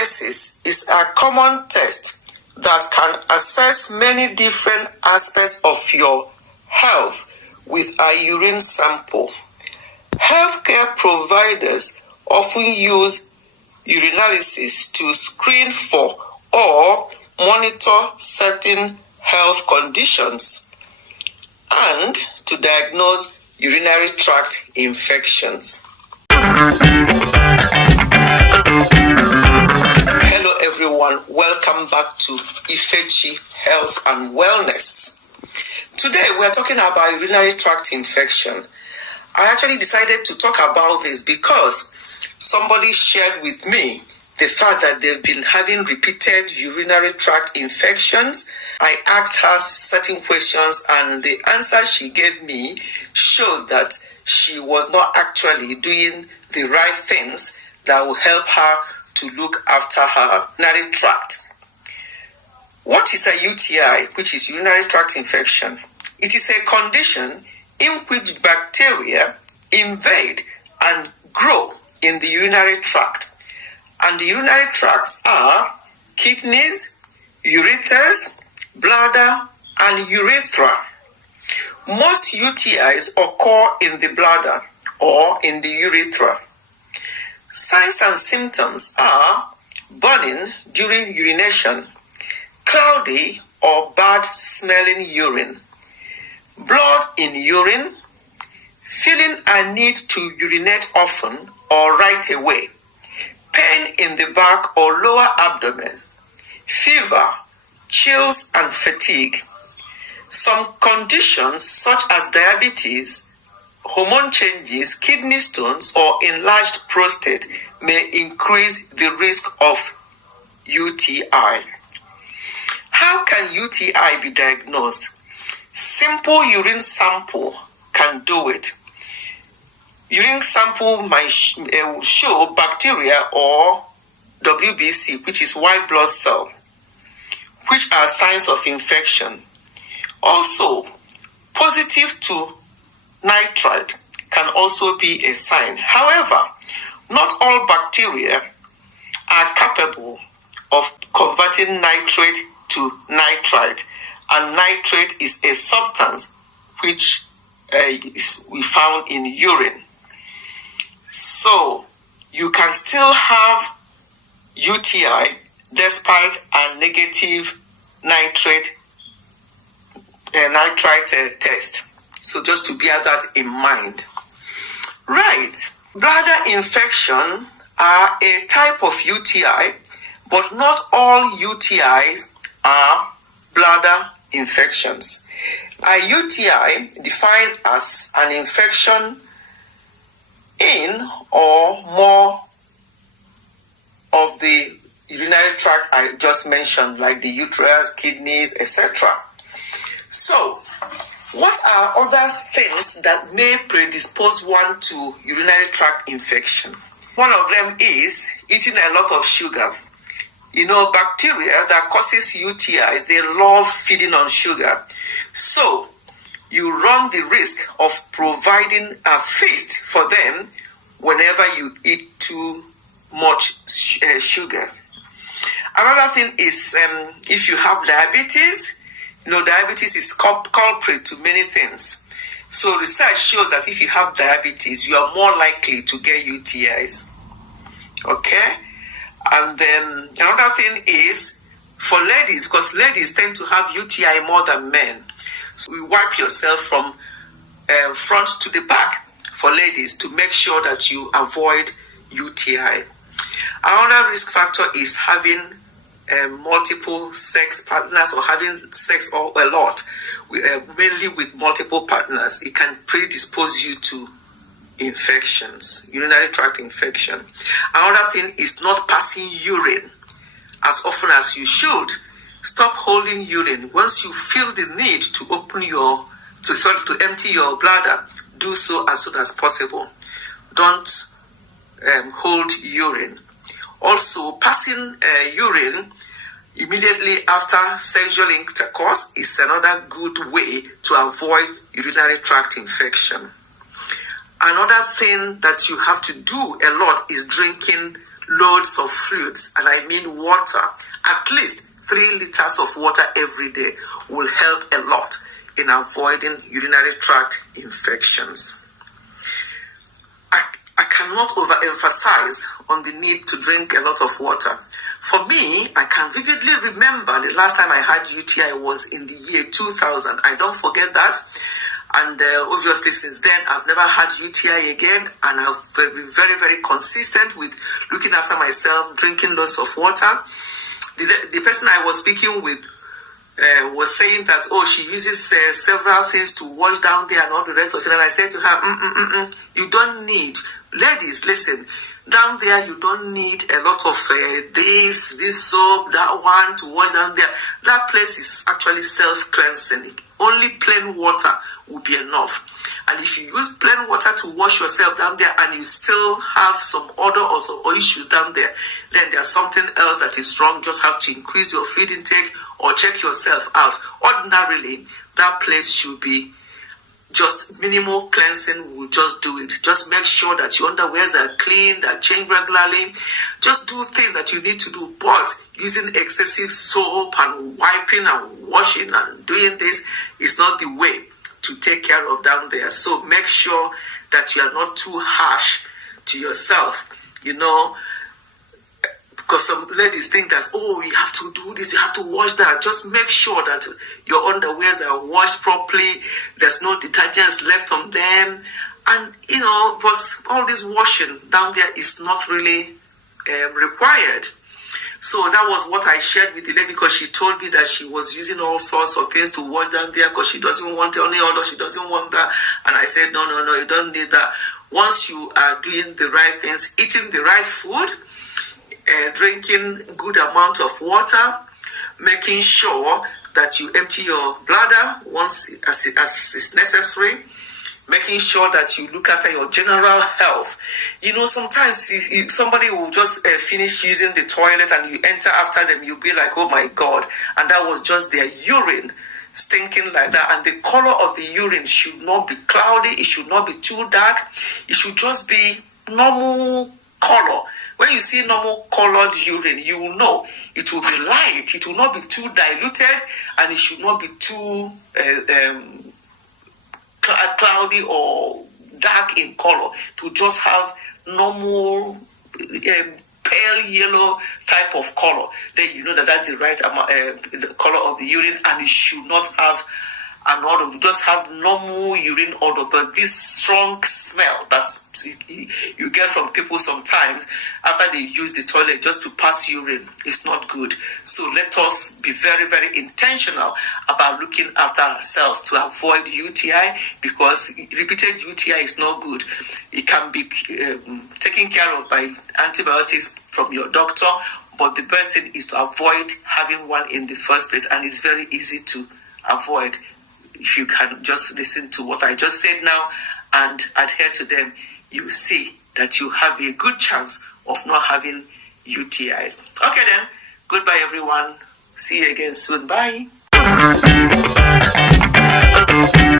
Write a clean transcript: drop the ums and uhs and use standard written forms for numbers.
Urinalysis is a common test that can assess many different aspects of your health with a urine sample. Healthcare providers often use urinalysis to screen for or monitor certain health conditions and to diagnose urinary tract infections. Hello everyone, welcome back to Ifechi Health and Wellness. Today we are talking about urinary tract infection. I actually decided to talk about this because somebody shared with me the fact that they've been having repeated urinary tract infections. I asked her certain questions and the answer she gave me showed that she was not actually doing the right things that will help her to look after her urinary tract. What is a UTI, which is urinary tract infection? It is a condition in which bacteria invade and grow in the urinary tract. And the urinary tracts are kidneys, ureters, bladder, and urethra. Most UTIs occur in the bladder or in the urethra. Signs and symptoms are burning during urination, cloudy or bad smelling urine, blood in urine, feeling a need to urinate often or right away, pain in the back or lower abdomen, fever, chills and fatigue. Some conditions such as diabetes, hormone changes, kidney stones, or enlarged prostate may increase the risk of UTI. How can UTI be diagnosed? Simple urine sample can do it. Urine sample might show bacteria or WBC, which is white blood cell, which are signs of infection. Also, positive to nitrite can also be a sign. However, not all bacteria are capable of converting nitrate to nitrite, and nitrate is a substance which we found in urine. So, you can still have UTI despite a negative nitrite test. So just to bear that in mind. Right. Bladder infection are a type of UTI, but not all UTIs are bladder infections. A UTI defined as an infection in or more of the urinary tract I just mentioned, like the uterus, kidneys, etc. So, what are other things that may predispose one to urinary tract infection? One of them is eating a lot of sugar. You know, bacteria that causes UTIs, they love feeding on sugar. So, you run the risk of providing a feast for them whenever you eat too much sugar. Another thing is if you have diabetes. You know, diabetes is culprit to many things. So research shows that if you have diabetes, you are more likely to get UTIs. Okay? And then another thing is for ladies, because ladies tend to have UTI more than men. So you wipe yourself from front to the back for ladies to make sure that you avoid UTI. Another risk factor is having multiple sex partners or having sex a lot, mainly with multiple partners. It can predispose you to infections, urinary tract infection. Another thing is not passing urine as often as you should. Stop holding urine. Once you feel the need to to empty your bladder, do so as soon as possible. Don't hold urine. Also, passing urine immediately after sexual intercourse is another good way to avoid urinary tract infection. Another thing that you have to do a lot is drinking loads of fruits, and I mean water, at least 3 liters of water every day will help a lot in avoiding urinary tract infections. I cannot overemphasize on the need to drink a lot of water. For me, I can vividly remember the last time I had UTI was in the year 2000. I don't forget that. And obviously since then, I've never had UTI again. And I've been very, very consistent with looking after myself, drinking lots of water. The person I was speaking with was saying that, she uses several things to wash down there and all the rest of it. And I said to her, you don't need, ladies, listen, down there you don't need a lot of this soap, that one to wash down there. That place is actually self-cleansing. Only plain water will be enough. And if you use plain water to wash yourself down there and you still have some odor or issues down there, then there's something else that is wrong. Just have to increase your fluid intake or check yourself out. Ordinarily, that place should be just minimal cleansing will just do it. Just make sure that your underwears are clean, that change regularly. Just do things that you need to do. But using excessive soap and wiping and washing and doing this is not the way to take care of down there. So make sure that you are not too harsh to yourself, because some ladies think that, you have to do this, you have to wash that. Just make sure that your underwears are washed properly, there's no detergents left on them. And, but all this washing down there is not really required. So that was what I shared with the lady, because she told me that she was using all sorts of things to wash down there because she doesn't want any odor, she doesn't want that. And I said, no, you don't need that. Once you are doing the right things, eating the right food, drinking good amount of water, making sure that you empty your bladder once as is necessary, making sure that you look after your general health. Sometimes somebody will just finish using the toilet and you enter after them, you'll be like, oh my God. And that was just their urine stinking like that. And the color of the urine should not be cloudy. It should not be too dark. It should just be normal color. When you see normal colored urine, you will know it will be light. It will not be too diluted, and it should not be too cloudy or dark in color. To just have normal pale yellow type of color. Then you know that that's the right the color of the urine, and it should not have an odor. Just have normal urine odor, but this strong smell that you get from people sometimes after they use the toilet just to pass urine is not good. So let us be very, very intentional about looking after ourselves to avoid UTI, because repeated UTI is not good. It can be taken care of by antibiotics from your doctor, but the best thing is to avoid having one in the first place, and it's very easy to avoid. If you can just listen to what I just said now and adhere to them, you see that you have a good chance of not having UTIs. Okay then, goodbye everyone. See you again soon. Bye.